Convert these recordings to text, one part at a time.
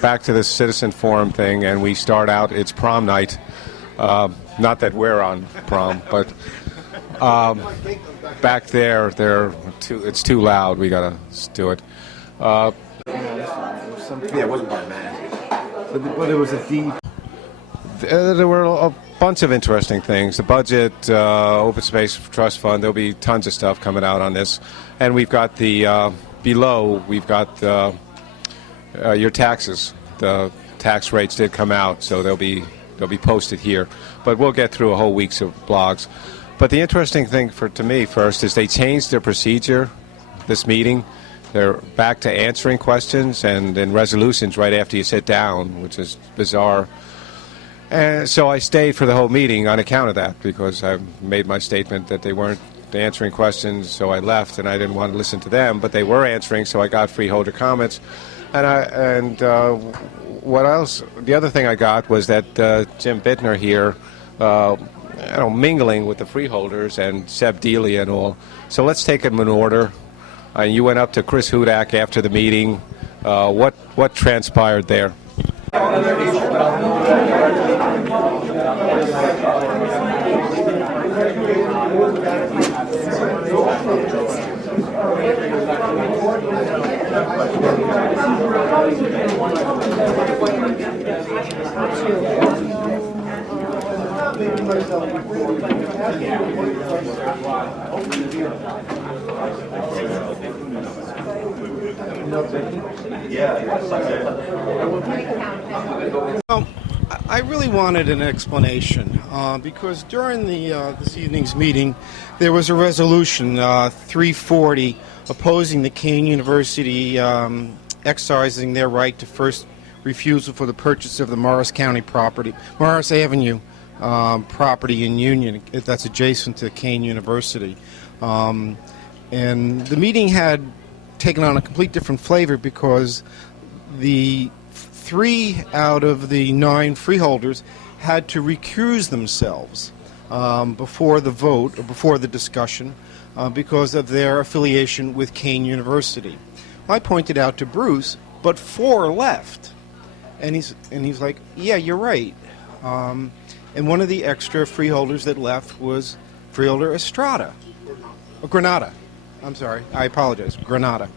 Back to the citizen forum thing, and we start out, it's prom night. Not that we're on prom, but back there, it's too loud. We got to do it. Yeah, it wasn't part of management. But it was a deep... There were a bunch of interesting things. The budget, open space trust fund, there'll be tons of stuff coming out on this. And we've got the, below, we've got your taxes. The tax rates did come out, so they'll be posted here. But we'll get through a whole week's of blogs. But the interesting thing to me first is they changed their procedure this meeting. They're back to answering questions and resolutions right after you sit down, which is bizarre. And so I stayed for the whole meeting on account of that, because I made my statement that they weren't answering questions, so I left, and I didn't want to listen to them, but they were answering, so I got freeholder comments. And what else? The other thing I got was that Jim Buettner here, mingling with the freeholders and Seb Delia and all. So let's take them in order. You went up to Chris Hudak after the meeting. What transpired there? Well, I really wanted an explanation because during this evening's meeting, there was a resolution 340 opposing the Kane University exercising their right to first refusal for the purchase of the Morris County property, Morris Avenue property in Union that's adjacent to Kane University. And the meeting had taken on a complete different flavor because the 3 out of the 9 freeholders had to recuse themselves before the vote or before the discussion because of their affiliation with Kane University. I pointed out to Bruce, but 4 left, and he's like, "Yeah, you're right." And one of the extra freeholders that left was freeholder Granada. I'm sorry, I apologize, Granada.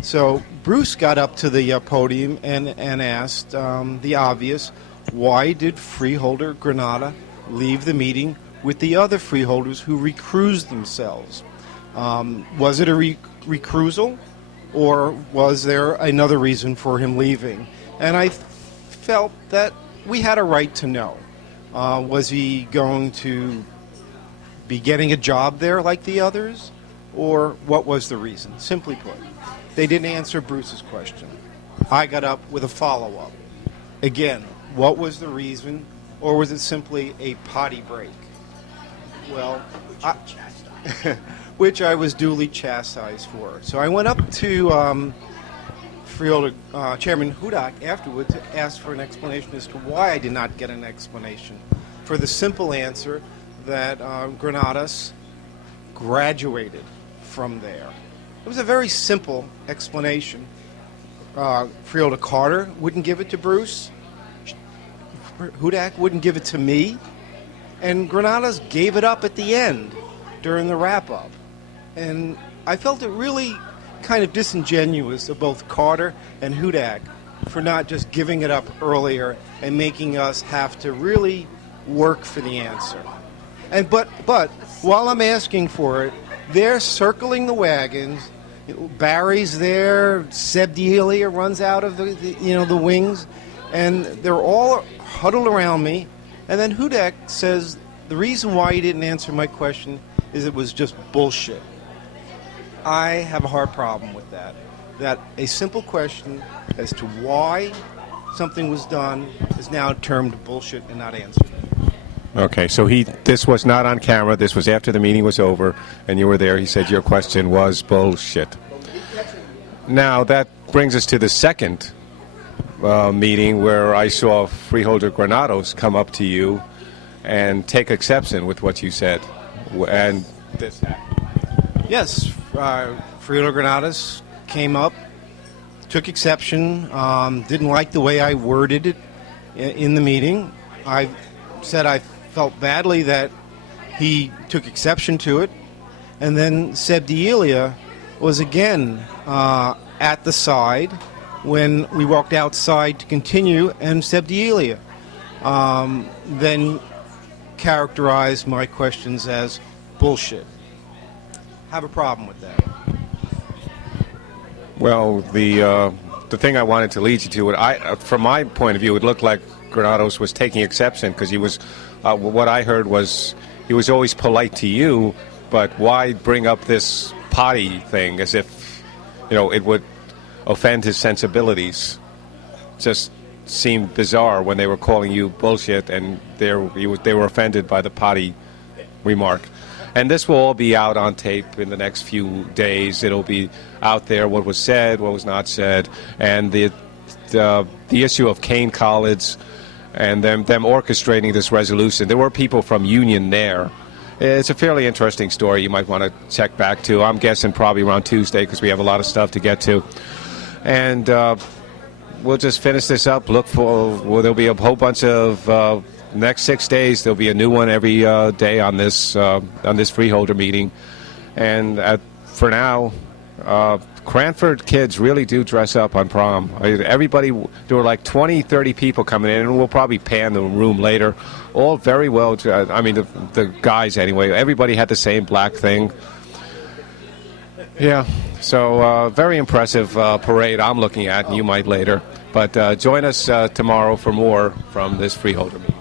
So Bruce got up to the podium and asked the obvious, why did freeholder Granada leave the meeting with the other freeholders who recused themselves? Was it a recusal, or was there another reason for him leaving? And I felt that we had a right to know. Was he going to be getting a job there like the others, or what was the reason? Simply put, they didn't answer Bruce's question. I got up with a follow-up. Again, what was the reason, or was it simply a potty break? Well, which I was duly chastised for. So I went up to Freeholder Chairman Hudak afterward to ask for an explanation as to why I did not get an explanation. For the simple answer that Granadas graduated from there. It was a very simple explanation. Freeholder Carter wouldn't give it to Bruce. Hudak wouldn't give it to me. And Granadas gave it up at the end during the wrap-up. And I felt it really kind of disingenuous of both Carter and Hudak for not just giving it up earlier and making us have to really work for the answer. And but while I'm asking for it, they're circling the wagons. Barry's there. Seb Delia runs out of the wings, and they're all huddled around me. And then Hudak says the reason why he didn't answer my question is it was just bullshit. I have a hard problem with that. That a simple question as to why something was done is now termed bullshit and not answered. Okay, so this was not on camera. This was after the meeting was over, and you were there. He said your question was bullshit. Now, that brings us to the second meeting where I saw Freeholder Granados come up to you and take exception with what you said. And this happened. Yes, Freeholder Granados came up, took exception, didn't like the way I worded it in the meeting. I said I felt badly that he took exception to it. And then Seb D'Elia was again at the side when we walked outside to continue, and Seb D'Elia then characterized my questions as bullshit. Have a problem with that. Well, the thing I wanted to lead you to, from my point of view, it looked like Granados was taking exception because he was. What I heard was he was always polite to you, but why bring up this potty thing as if it would offend his sensibilities? Just seemed bizarre when they were calling you bullshit, and they were offended by the potty remark. And this will all be out on tape in the next few days. It'll be out there, what was said, what was not said, and the issue of Kane College and them orchestrating this resolution. There were people from Union there. It's a fairly interesting story you might want to check back to. I'm guessing probably around Tuesday because we have a lot of stuff to get to. And we'll just finish this up. There'll be a whole bunch of next 6 days. There'll be a new one every day on this freeholder meeting. And for now, Cranford kids really do dress up on prom. Everybody, there were like 20, 30 people coming in, and we'll probably pan the room later. All very well, the guys anyway. Everybody had the same black thing. Yeah, so very impressive parade I'm looking at, and you might later. But join us tomorrow for more from this freeholder meeting.